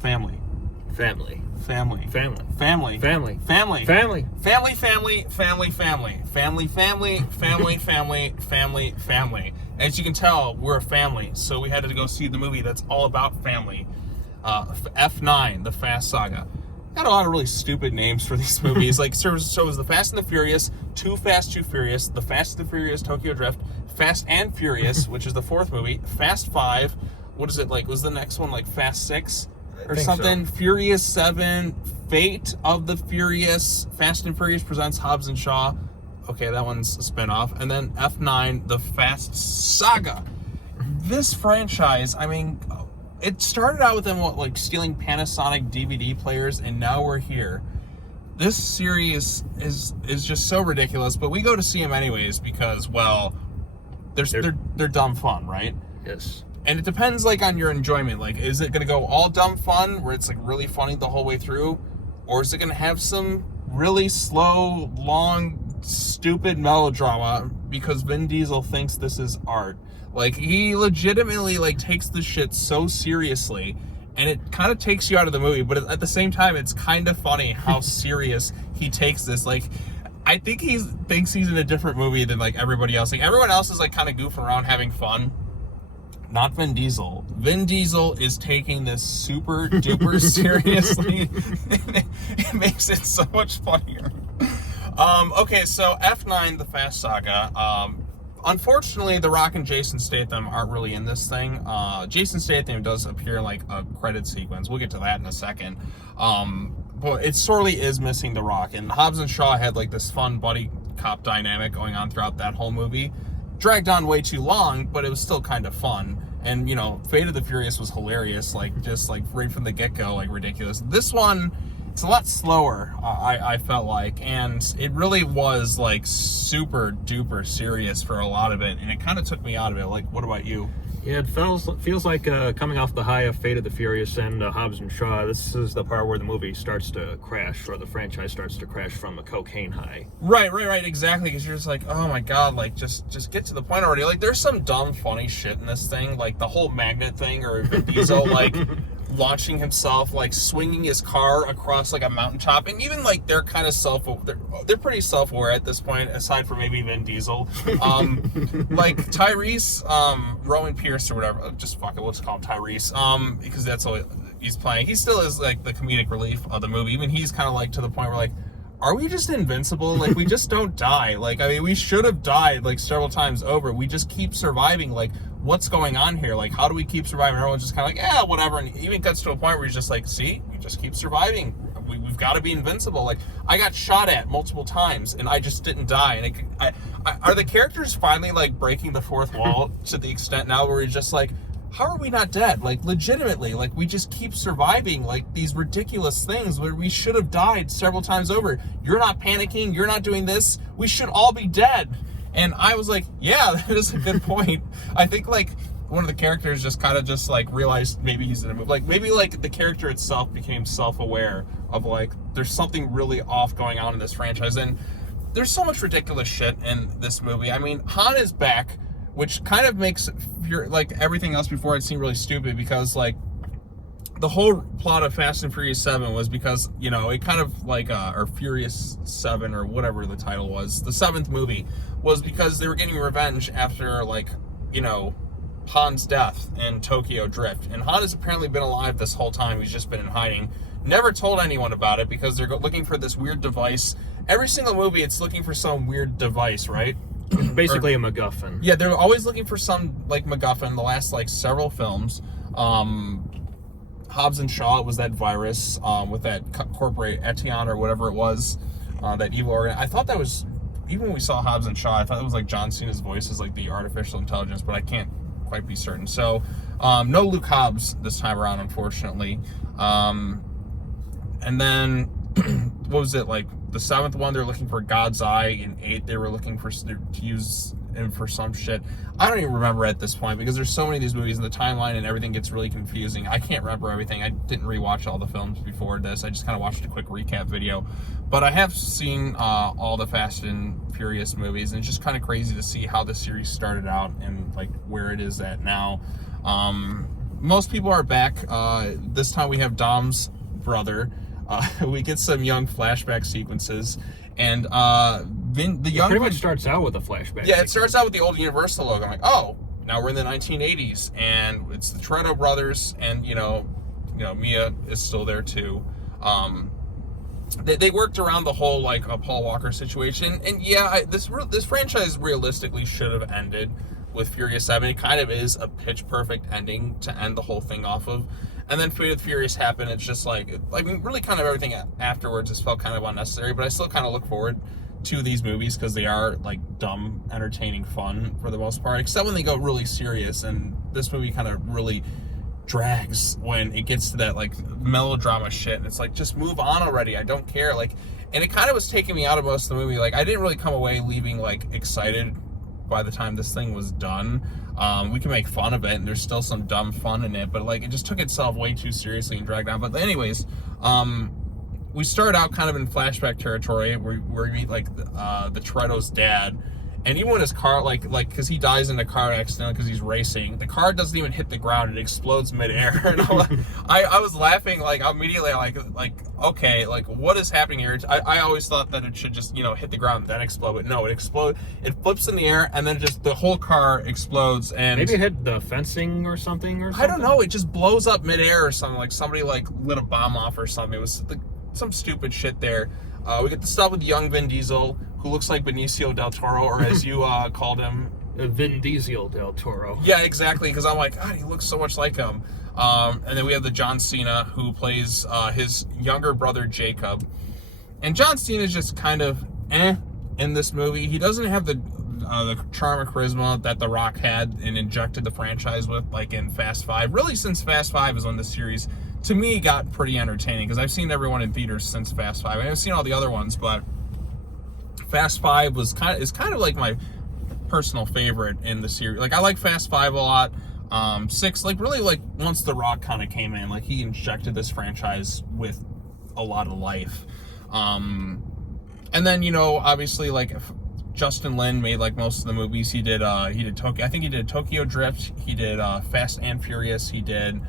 Family. Family. Family. Family. Family. Family. Family. Family. Family, family, family, family. Family, family, family, family, family, family. As you can tell, we're a family, so we had to go see the movie that's all about family. F9, The Fast Saga. Got a lot of really stupid names for these movies. Like, so it was The Fast and the Furious, Too Fast, Too Furious, The Fast and the Furious, Tokyo Drift, Fast and Furious, which is the fourth movie, Fast 5, what is it, like, was the next one, like, Fast 6? Or something, so. Furious 7, Fate of the Furious, Fast and Furious presents Hobbs and Shaw. Okay, that one's a spinoff. And then F9, The Fast Saga. This franchise, I mean, it started out with them, stealing Panasonic DVD players, and now we're here. This series is just so ridiculous, but we go to see them anyways because, well, they're dumb fun, right? Yes. And it depends, on your enjoyment. Is it going to go all dumb fun, where it's, really funny the whole way through? Or is it going to have some really slow, long, stupid melodrama because Vin Diesel thinks this is art? He legitimately, takes this shit so seriously, and it kind of takes you out of the movie, but at the same time, it's kind of funny how serious he takes this. I think he thinks he's in a different movie than, everybody else. Everyone else is, kind of goofing around, having fun. Not Vin Diesel. Vin Diesel is taking this super duper seriously. It makes it so much funnier. Okay, so F9, The Fast Saga. Unfortunately, The Rock and Jason Statham aren't really in this thing. Jason Statham does appear in a credit sequence. We'll get to that in a second. But it sorely is missing The Rock. And Hobbs and Shaw had this fun buddy cop dynamic going on throughout that whole movie. Dragged on way too long, but it was still kind of fun. And, Fate of the Furious was hilarious, just right from the get-go, ridiculous. This one, it's a lot slower, I felt like, and it really was, super duper serious for a lot of it, and it kind of took me out of it. What about you? Yeah, it feels like coming off the high of Fate of the Furious and Hobbs and Shaw, this is the part where the movie starts to crash, or the franchise starts to crash from a cocaine high. Right, exactly, because you're just oh my god, just get to the point already. There's some dumb, funny shit in this thing, the whole magnet thing, or Vin Diesel, launching himself, swinging his car across, a mountaintop, and even, they're kind of they're pretty self-aware at this point, aside from maybe Vin Diesel. Tyrese, Roman Pierce or whatever, just fuck it, we'll just call him Tyrese, because that's all he's playing. He still is, the comedic relief of the movie. Even he's kind of, to the point where, are we just invincible? We just don't die. We should have died, several times over. We just keep surviving. What's going on here? How do we keep surviving? Everyone's just kind of yeah, whatever. And it even gets to a point where he's just see, we just keep surviving. We've got to be invincible. I got shot at multiple times, and I just didn't die. And are the characters finally, breaking the fourth wall to the extent now where he's just how are we not dead? Legitimately, we just keep surviving, these ridiculous things where we should have died several times over. You're not panicking. You're not doing this. We should all be dead. And I was yeah, that is a good point. I think, one of the characters just kind of realized maybe he's in a movie. Maybe, the character itself became self-aware of, there's something really off going on in this franchise. And there's so much ridiculous shit in this movie. I mean, Han is back, which kind of makes everything else before it seem really stupid, because the whole plot of Fast and Furious 7 was because, it kind of or Furious 7 or whatever the title was, the seventh movie, was because they were getting revenge after Han's death in Tokyo Drift. And Han has apparently been alive this whole time. He's just been in hiding. Never told anyone about it because they're looking for this weird device. Every single movie, it's looking for some weird device, right? Basically a MacGuffin. Yeah, they're always looking for some MacGuffin. The last several films, Hobbs and Shaw, it was that virus with that corporate Etienne or whatever it was, that evil organ. I thought that was, even when we saw Hobbs and Shaw, I thought it was John Cena's voice as the artificial intelligence, but I can't quite be certain. So no Luke Hobbs this time around, unfortunately. And then what was it, the seventh one, they're looking for God's Eye. In 8, they were looking to use him for some shit. I don't even remember at this point, because there's so many of these movies, and the timeline and everything gets really confusing. I can't remember everything. I didn't rewatch all the films before this. I just kind of watched a quick recap video. But I have seen all the Fast and Furious movies, and it's just kind of crazy to see how the series started out and where it is at now. most people are back. This time we have Dom's brother. We get some young flashback sequences, and the young pretty much starts out with a flashback. Yeah, it starts out with the old Universal logo. I'm like, oh, now we're in the 1980s, and it's the Toretto brothers, and Mia is still there too. They worked around the whole like Paul Walker situation, and yeah, this franchise realistically should have ended with Furious 7. It kind of is a pitch perfect ending to end the whole thing off of. And then Fate of the Furious happened. It's just like, I mean, really kind of everything afterwards just felt kind of unnecessary, but I still kind of look forward to these movies because they are like dumb, entertaining fun for the most part, except when they go really serious. And this movie kind of really drags when it gets to that like melodrama shit, and it's like, just move on already. I don't care. Like, and it kind of was taking me out of most of the movie. Like, I didn't really come away leaving like excited by the time this thing was done. We can make fun of it, and there's still some dumb fun in it, but like it just took itself way too seriously and dragged on. But anyways, we start out kind of in flashback territory where we meet like the Toretto's dad. And even when his car, like, because he dies in a car accident because he's racing, the car doesn't even hit the ground; it explodes midair. And I was laughing like immediately, like okay, like what is happening here? I always thought that it should just hit the ground then explode, but no, it explodes. It flips in the air and then just the whole car explodes. And maybe it hit the fencing or something. I don't know. It just blows up midair or something. Like somebody like lit a bomb off or something. It was some stupid shit there. We get to stop with young Vin Diesel, who looks like Benicio del Toro, or as you called him, Vin Diesel del Toro. Yeah, exactly, because I'm like, God, he looks so much like him. And then we have the John Cena, who plays his younger brother, Jacob. And John Cena is just kind of in this movie. He doesn't have the charm or charisma that The Rock had and injected the franchise with, like in Fast 5. Really, since Fast 5 is when the series, to me, got pretty entertaining, because I've seen everyone in theaters since Fast 5. I've seen all the other ones, but Fast 5 is kind of like my personal favorite in the series. Like, I like Fast 5 a lot. 6, like, really, like, once The Rock kind of came in, like, he injected this franchise with a lot of life. And then, obviously, like, Justin Lin made, like, most of the movies. He did Tokyo. I think he did Tokyo Drift. He did Fast and Furious. He did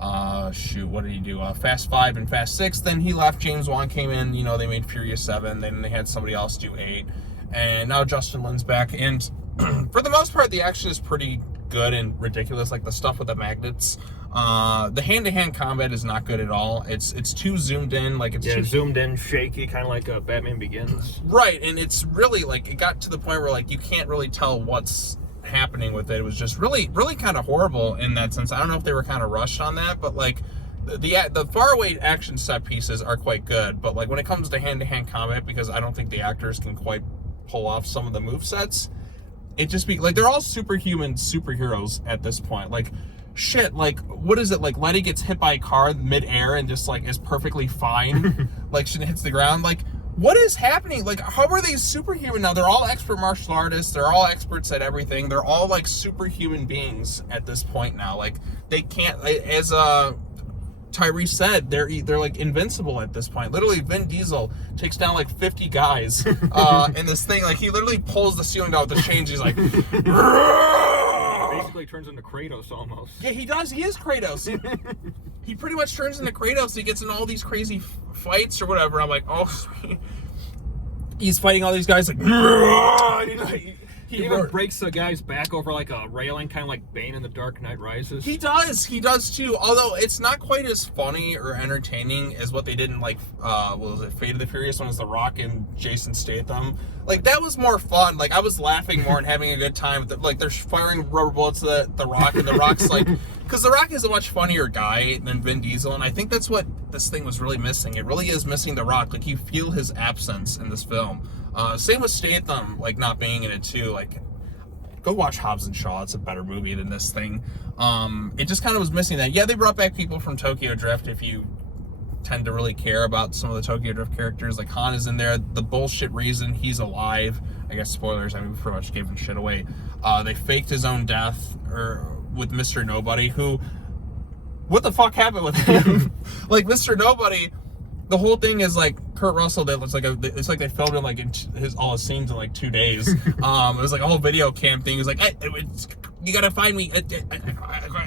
what did he do? Fast 5 and Fast 6. Then he left. James Wan came in. They made Furious 7. Then they had somebody else do 8. And now Justin Lin's back. And for the most part, the action is pretty good and ridiculous. Like the stuff with the magnets. The hand-to-hand combat is not good at all. It's too zoomed in. Like, it's too zoomed in, shaky, kind of like Batman Begins. Right, and it's really like, it got to the point where like you can't really tell what's happening with it. It was just really kind of horrible in that sense. I don't know if they were kind of rushed on that, but like the faraway action set pieces are quite good, but like when it comes to hand-to-hand combat, because I don't think the actors can quite pull off some of the movesets, it just be like they're all superhuman superheroes at this point. Like, shit, like, what is it, like Letty gets hit by a car mid-air and just like is perfectly fine like she hits the ground. Like, what is happening? Like, how are they superhuman now? They're all expert martial artists. They're all experts at everything. They're all like superhuman beings at this point now. Like, they can't, as Tyrese said, they're like invincible at this point. Literally, Vin Diesel takes down like 50 guys in this thing. Like, he literally pulls the ceiling down with the chains. He's like, basically turns into Kratos almost. Yeah, he does. He is Kratos. He pretty much turns into Kratos. He gets in all these crazy fights or whatever. I'm like, oh, sweet. He's fighting all these guys like, he even breaks the guy's back over like a railing, kind of like Bane in The Dark Knight Rises. He does too. Although it's not quite as funny or entertaining as what they did in like, what was it, Fate of the Furious, when it was The Rock and Jason Statham. Like, that was more fun. Like, I was laughing more and having a good time. Like, they're firing rubber bullets at The Rock, and The Rock's like, because The Rock is a much funnier guy than Vin Diesel, and I think that's what this thing was really missing. It really is missing The Rock. Like, you feel his absence in this film. Same with Statham, like, not being in it too. Like, go watch Hobbs and Shaw. It's a better movie than this thing. It just kind of was missing that. Yeah, they brought back people from Tokyo Drift, if you tend to really care about some of the Tokyo Drift characters. Like, Han is in there. The bullshit reason he's alive, I guess spoilers, I mean, we pretty much gave him shit away. They faked his own death with Mr. Nobody, who, what the fuck happened with him? Like, Mr. Nobody, the whole thing is like Kurt Russell. That looks like it's like they filmed him like in all his scenes in like 2 days. It was like a whole video cam thing. It was like, hey, you gotta find me.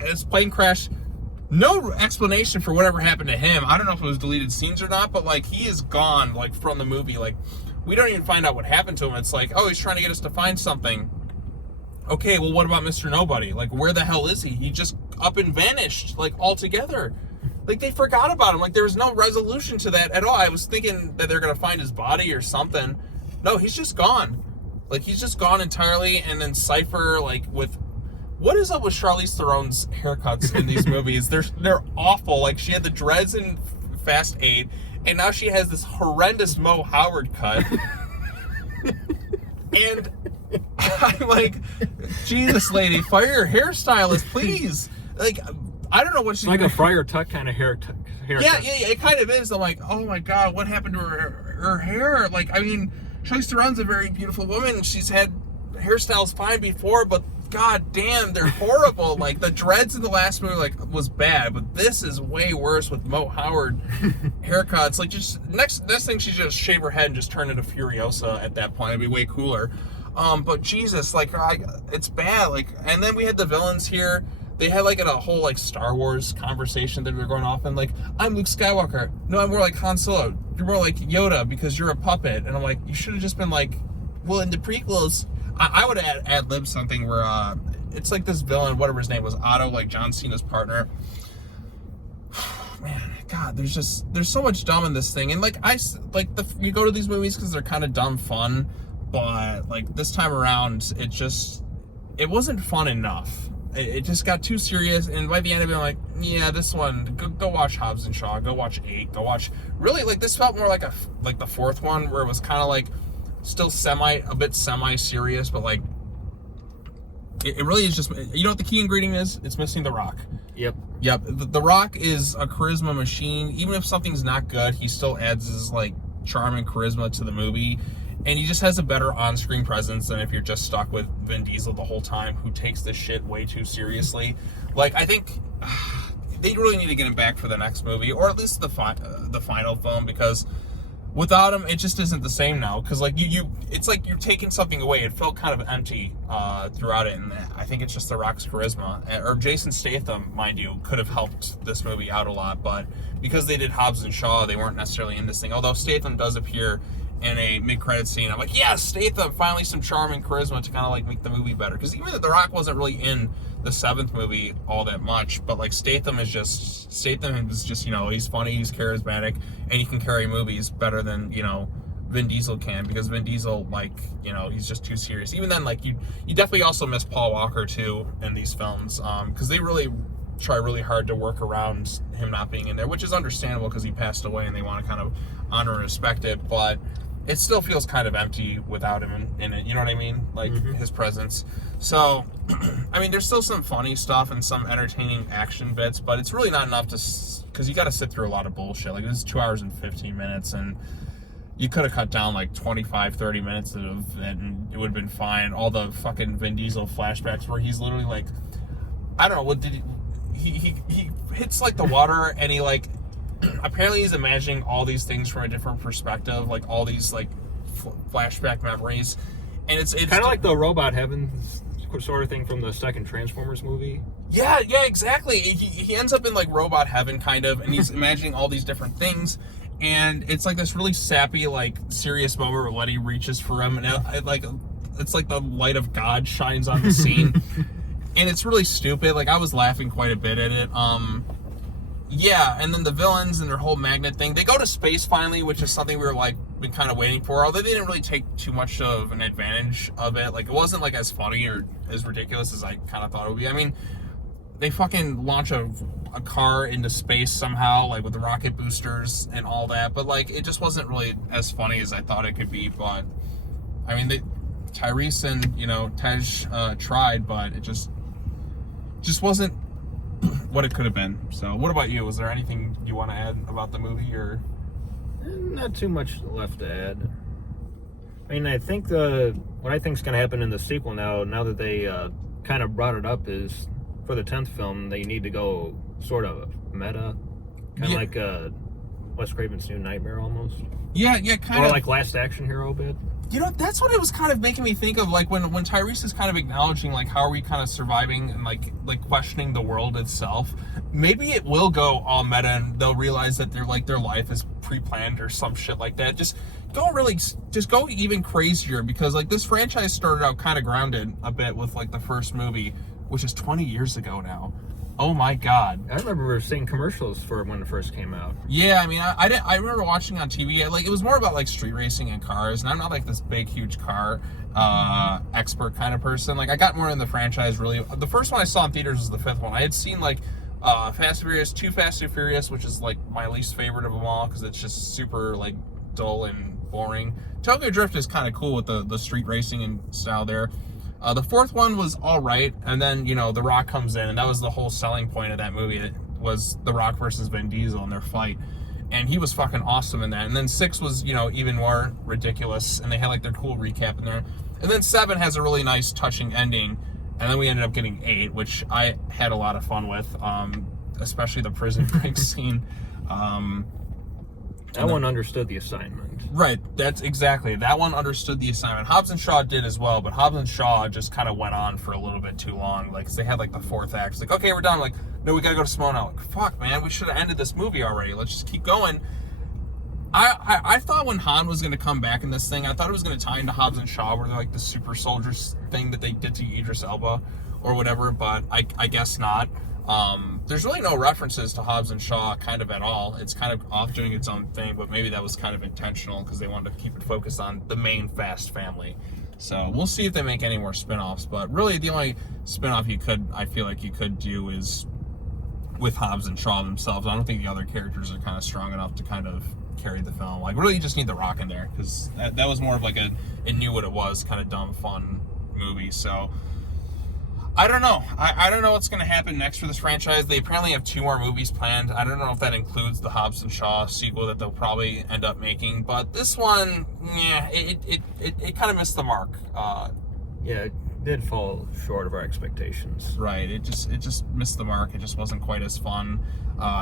This plane crash no explanation for whatever happened to him. I don't know if it was deleted scenes or not, but like he is gone like from the movie. Like we don't even find out what happened to him. It's like, oh, he's trying to get us to find something. Okay, well, what about Mr. Nobody? Like, where the hell is he? He just up and vanished, like, altogether. Like, they forgot about him. Like, there was no resolution to that at all. I was thinking that they're going to find his body or something. No, he's just gone. Like, he's just gone entirely. And then Cypher, like, with... What is up with Charlize Theron's haircuts in these movies? They're awful. Like, she had the dreads in Fast 8, and now she has this horrendous Mo Howard cut. And... I'm like, Jesus, lady, fire your hairstylist, please. Like, I don't know what she's like a Friar Tuck kind of haircut. Yeah, it kind of is. I'm like, oh my God, what happened to her hair? Like, I mean, Charlize Theron's a very beautiful woman. She's had hairstyles fine before, but God damn, they're horrible. Like, the dreads in the last movie, like, was bad, but this is way worse with Mo Howard haircuts. Like, just next thing, she just shave her head and just turn into Furiosa at that point. It'd be way cooler. But Jesus, like, it's bad. Like, and then we had the villains here. They had like a whole like Star Wars conversation that we were going off in. Like, I'm Luke Skywalker. No, I'm more like Han Solo. You're more like Yoda because you're a puppet. And I'm like, you should have just been like, well, in the prequels, I would have ad-libbed something where it's like this villain, whatever his name was, Otto, like John Cena's partner. Man, God, there's so much dumb in this thing. And like you go to these movies because they're kind of dumb fun. But like this time around, it wasn't fun enough. It just got too serious, and by the end of it, I'm like, yeah, this one, go watch Hobbs and Shaw, go watch 8, go watch. Really, like this felt more like the fourth one, where it was kind of like still a bit semi-serious, but like it really is just. You know what the key ingredient is? It's missing The Rock. Yep. The Rock is a charisma machine. Even if something's not good, he still adds his like charm and charisma to the movie. And he just has a better on-screen presence than if you're just stuck with Vin Diesel the whole time, who takes this shit way too seriously. Like, I think they really need to get him back for the next movie, or at least the final film, because without him, it just isn't the same now. Because like it's like you're taking something away. It felt kind of empty throughout it, and I think it's just The Rock's charisma, or Jason Statham, mind you, could have helped this movie out a lot. But because they did Hobbs and Shaw, they weren't necessarily in this thing. Although Statham does appear in a mid-credit scene. I'm like, yes, Statham, finally some charm and charisma to kind of like make the movie better. Because even The Rock wasn't really in the 7th movie all that much, but like Statham is just, you know, he's funny, he's charismatic, and he can carry movies better than, you know, Vin Diesel can, because Vin Diesel, like, you know, he's just too serious. Even then, like, you definitely also miss Paul Walker too in these films, because they really try really hard to work around him not being in there, which is understandable because he passed away and they want to kind of honor and respect it, but it still feels kind of empty without him in it, you know what I mean? Like, his presence. So, I mean, there's still some funny stuff and some entertaining action bits, but it's really not enough because you got to sit through a lot of bullshit. Like, this is 2 hours and 15 minutes, and you could have cut down like 25, 30 minutes of it, and it would have been fine. All the fucking Vin Diesel flashbacks where he's literally like, I don't know, what did he hits like the water, and he like, apparently he's imagining all these things from a different perspective, like all these like flashback memories, and it's kind of like the robot heaven sort of thing from the second Transformers movie. Yeah, exactly. He ends up in like robot heaven kind of, and he's imagining all these different things, and it's like this really sappy, like serious moment where Letty reaches for him, and it's like the light of God shines on the scene, and it's really stupid. Like, I was laughing quite a bit at it. Yeah, and then the villains and their whole magnet thing. They go to space finally, which is something we were like been kind of waiting for. Although they didn't really take too much of an advantage of it. Like, it wasn't like as funny or as ridiculous as I kind of thought it would be. I mean, they fucking launch a car into space somehow, like with the rocket boosters and all that. But like, it just wasn't really as funny as I thought it could be. But I mean, Tyrese and, you know, Tej tried, but it just wasn't what it could have been. So what about you? Was there anything you want to add about the movie, or? Not too much left to add. I mean, I think what I think is going to happen in the sequel now that they kind of brought it up, is for the 10th film they need to go sort of meta, kind of like Wes Craven's New Nightmare almost. Yeah, kind of. Or like Last Action Hero a bit. You know, that's what it was kind of making me think of, like when Tyrese is kind of acknowledging like how are we kind of surviving and like questioning the world itself. Maybe it will go all meta and they'll realize that their life is pre-planned or some shit like that. Just go even crazier, because like this franchise started out kind of grounded a bit with like the first movie, which is 20 years ago now. Oh my God! I remember seeing commercials for when it first came out. Yeah, I mean, I remember watching on TV. Like, it was more about like street racing and cars, and I'm not like this big, huge car expert kind of person. Like, I got more in the franchise really. The first one I saw in theaters was the fifth one. I had seen like Fast and Furious, 2 Fast and Furious, which is like my least favorite of them all because it's just super like dull and boring. Tokyo Drift is kind of cool with the street racing and style there. The fourth one was all right, and then, you know, The Rock comes in, and that was the whole selling point of that movie. It was The Rock versus Vin Diesel in their fight, and he was fucking awesome in that. And then 6 was, you know, even more ridiculous, and they had like their cool recap in there. And then 7 has a really nice, touching ending, and then we ended up getting 8, which I had a lot of fun with, especially the prison break scene. That one understood the assignment. Right, that's exactly. That one understood the assignment. Hobbs and Shaw did as well, but Hobbs and Shaw just kind of went on for a little bit too long. Like, 'cause they had like the 4th act. It's like, okay, we're done. Like, no, we gotta go to Simone now. Like, fuck, man, we should have ended this movie already. Let's just keep going. I thought when Han was gonna come back in this thing, I thought it was gonna tie into Hobbs and Shaw, where they're like the super soldiers thing that they did to Idris Elba or whatever, but I guess not. There's really no references to Hobbs and Shaw kind of at all. It's kind of off doing its own thing, but maybe that was kind of intentional because they wanted to keep it focused on the main Fast family. So we'll see if they make any more spin-offs, but really the only spin-off I feel like you could do is with Hobbs and Shaw themselves. I don't think the other characters are kind of strong enough to kind of carry the film. Like, really you just need The Rock in there, because that was more of like it knew what it was, kind of dumb, fun movie. So I don't know. I don't know what's going to happen next for this franchise. They apparently have 2 more movies planned. I don't know if that includes the Hobbs and Shaw sequel that they'll probably end up making. But this one, yeah, it kind of missed the mark. Yeah, it did fall short of our expectations. Right. It just missed the mark. It just wasn't quite as fun.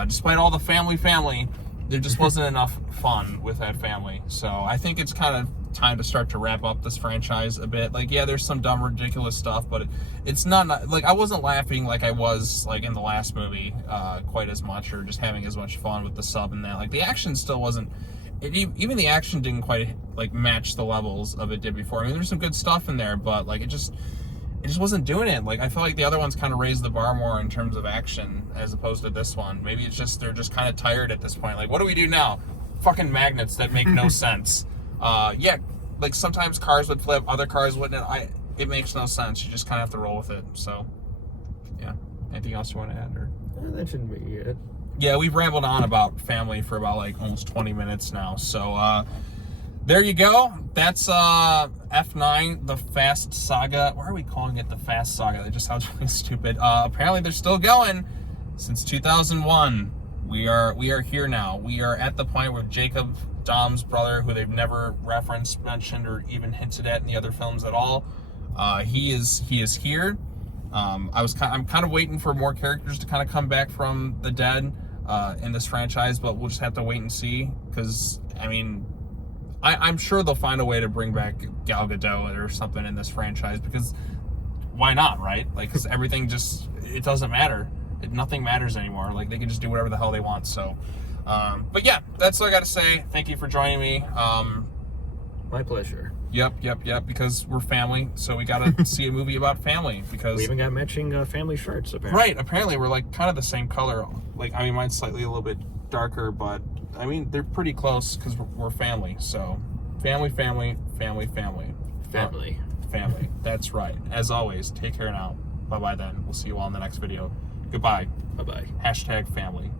Despite all the family, there just wasn't enough fun with that family. So I think it's kind of time to start to wrap up this franchise a bit. Like, yeah, there's some dumb, ridiculous stuff, but it's not like I wasn't laughing like I was like in the last movie quite as much, or just having as much fun with the sub and that. Like, the action still wasn't. Even the action didn't quite like match the levels of it did before. I mean, there's some good stuff in there, but like it just wasn't doing it. Like, I feel like the other ones kind of raised the bar more in terms of action as opposed to this one. Maybe it's just they're just kind of tired at this point. Like, what do we do now? Fucking magnets that make no sense. Yeah, like sometimes cars would flip, other cars wouldn't. It makes no sense. You just kind of have to roll with it. So, yeah. Anything else you want to add? Or? That shouldn't be it. Yeah, we've rambled on about family for about like almost 20 minutes now. So, there you go. That's F9, the Fast Saga. Why are we calling it the Fast Saga? That just sounds really stupid. Apparently they're still going since 2001. We are here now. We are at the point where Jacob, Dom's brother, who they've never referenced, mentioned, or even hinted at in the other films at all, he is here. I'm kind of waiting for more characters to kind of come back from the dead in this franchise, but we'll just have to wait and see. Because I mean, I'm sure they'll find a way to bring back Gal Gadot or something in this franchise, because why not, right? Like, because everything it doesn't matter. Nothing matters anymore. Like, they can just do whatever the hell they want. So, but yeah, that's what I got to say. Thank you for joining me. My pleasure. Yep. Because we're family, so we got to see a movie about family. Because we even got matching family shirts, apparently. Right. Apparently, we're like kind of the same color. Like, I mean, mine's slightly a little bit darker, but I mean, they're pretty close because we're family. So, family. Family. That's right. As always, take care now. Bye-bye then. We'll see you all in the next video. Goodbye. Bye-bye. #family.